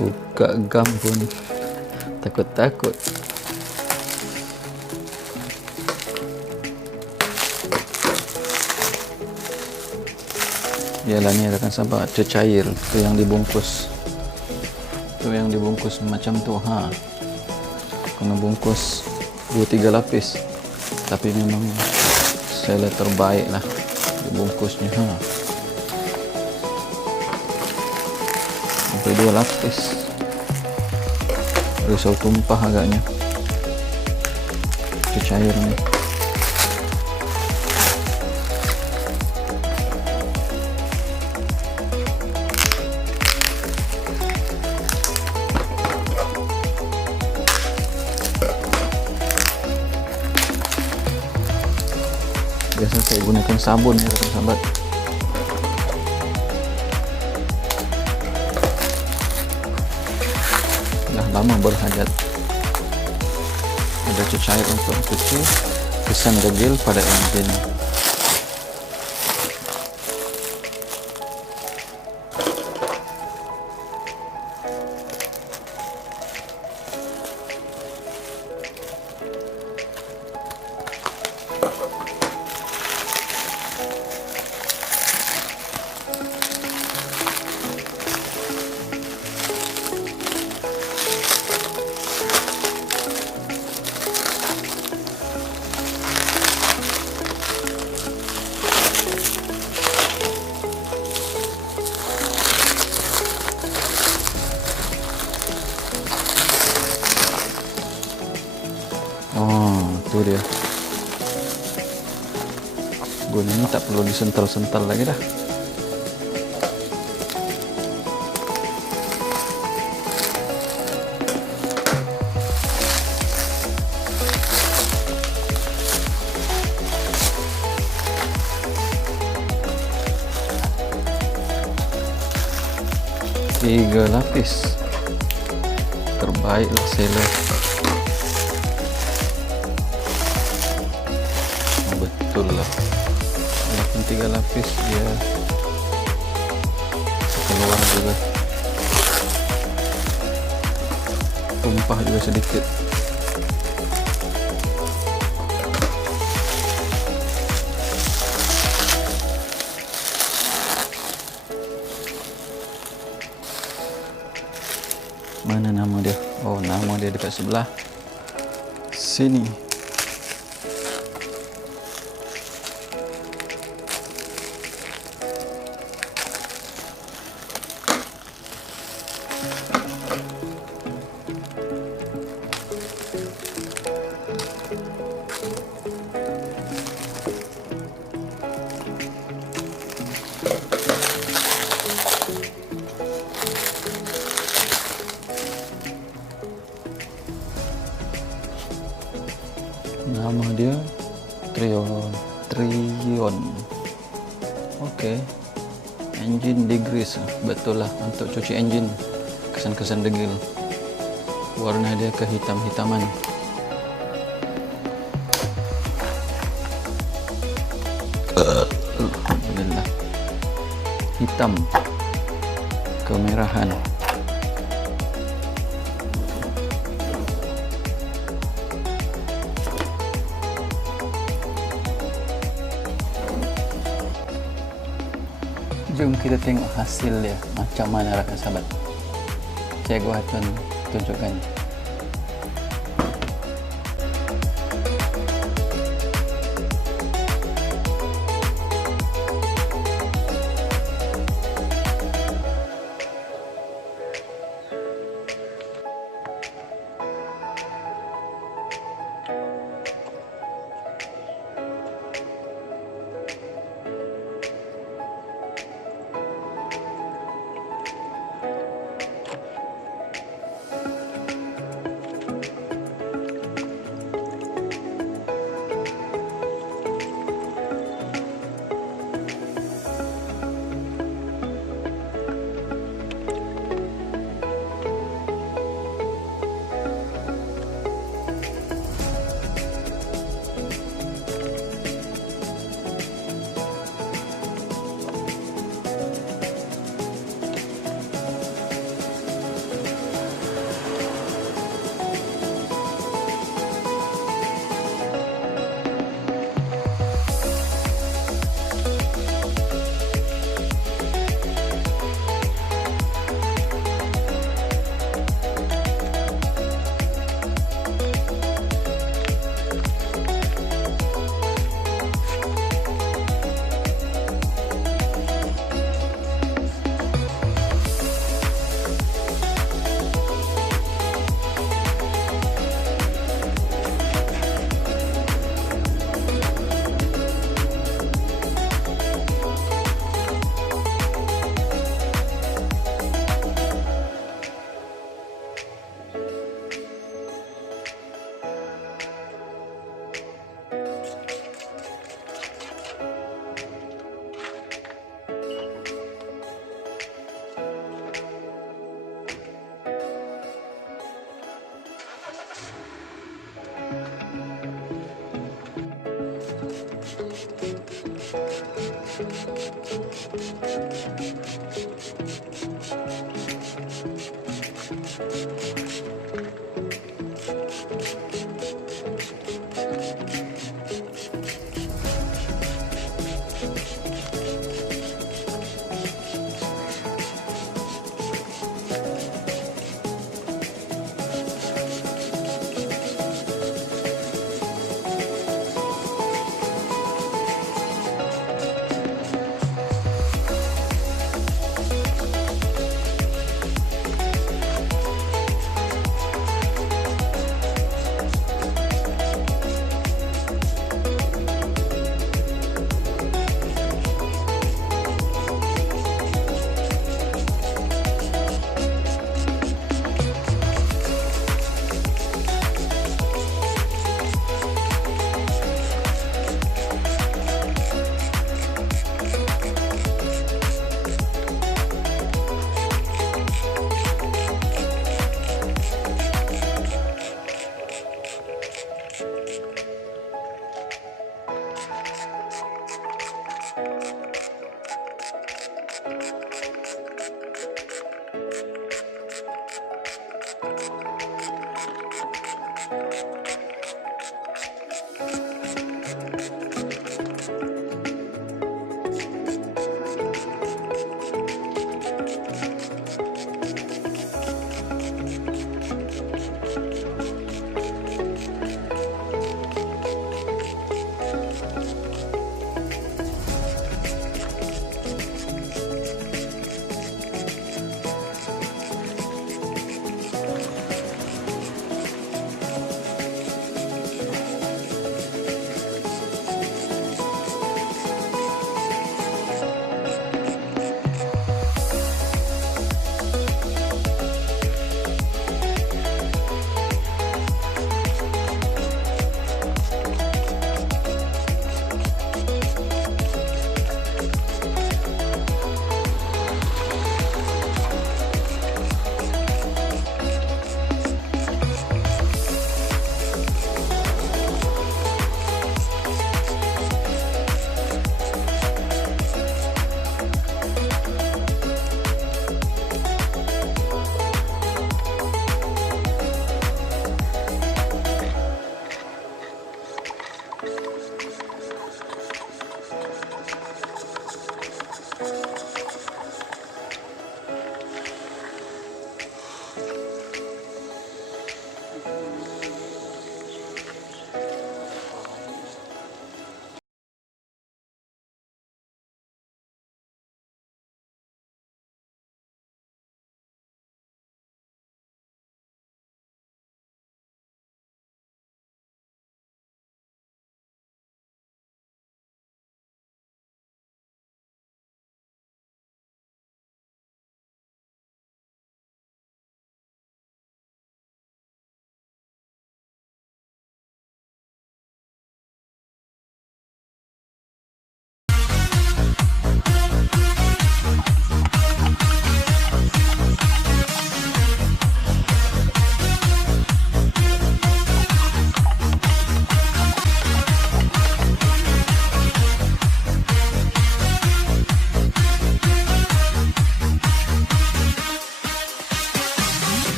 Buka gam pun takut-takut. Yalah, ni akan sabar cecair tu yang dibungkus. Tu yang dibungkus macam tu. Kena bungkus 2-3 lapis. Tapi memang seller terbaik lah dibungkusnya. Sampai 2 lapis. Risau tumpah agaknya cecair ni. Biasa saya gunakan sabun ya sahabat. Dah lama berhajat ada cecair untuk cuci kesan degil pada enjin. Tu dia. Guna ini tak perlu disental-sental lagi dah. Tiga lapis. Terbaiklah seller. Betul lah, walaupun 3 lapis dia keluar juga, tumpah juga sedikit. Mana nama dia? Oh, nama dia dekat sebelah sini. Nama dia Trion. Okey. Enjin Degreaser. Betul lah, untuk cuci enjin kesan-kesan degil. Warna dia kehitam-hitaman. Alhamdulillah. Hitam kemerahan. Jom kita tengok hasil dia macam mana rakan sahabat. Cikgu Atun tunjukkan.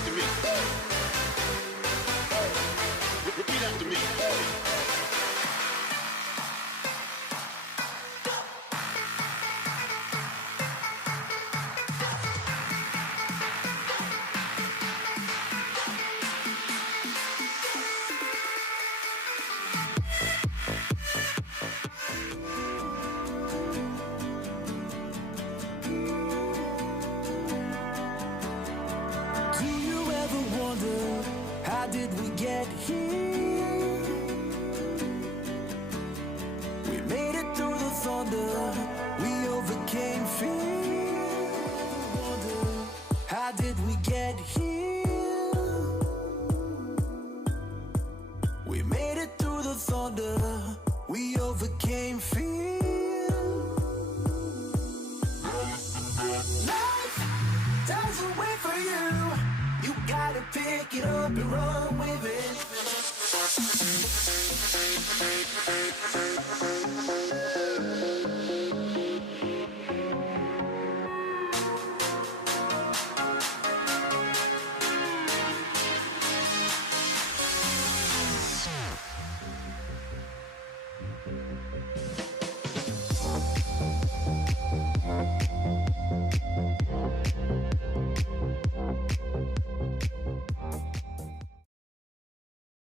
after me. Repeat after me. Do you ever wonder, how did we get here? We made it through the thunder, we overcame fear. Wonder, how did we get here? We made it through the thunder, we overcame fear. Life doesn't wait for you. You gotta pick it up and run with it.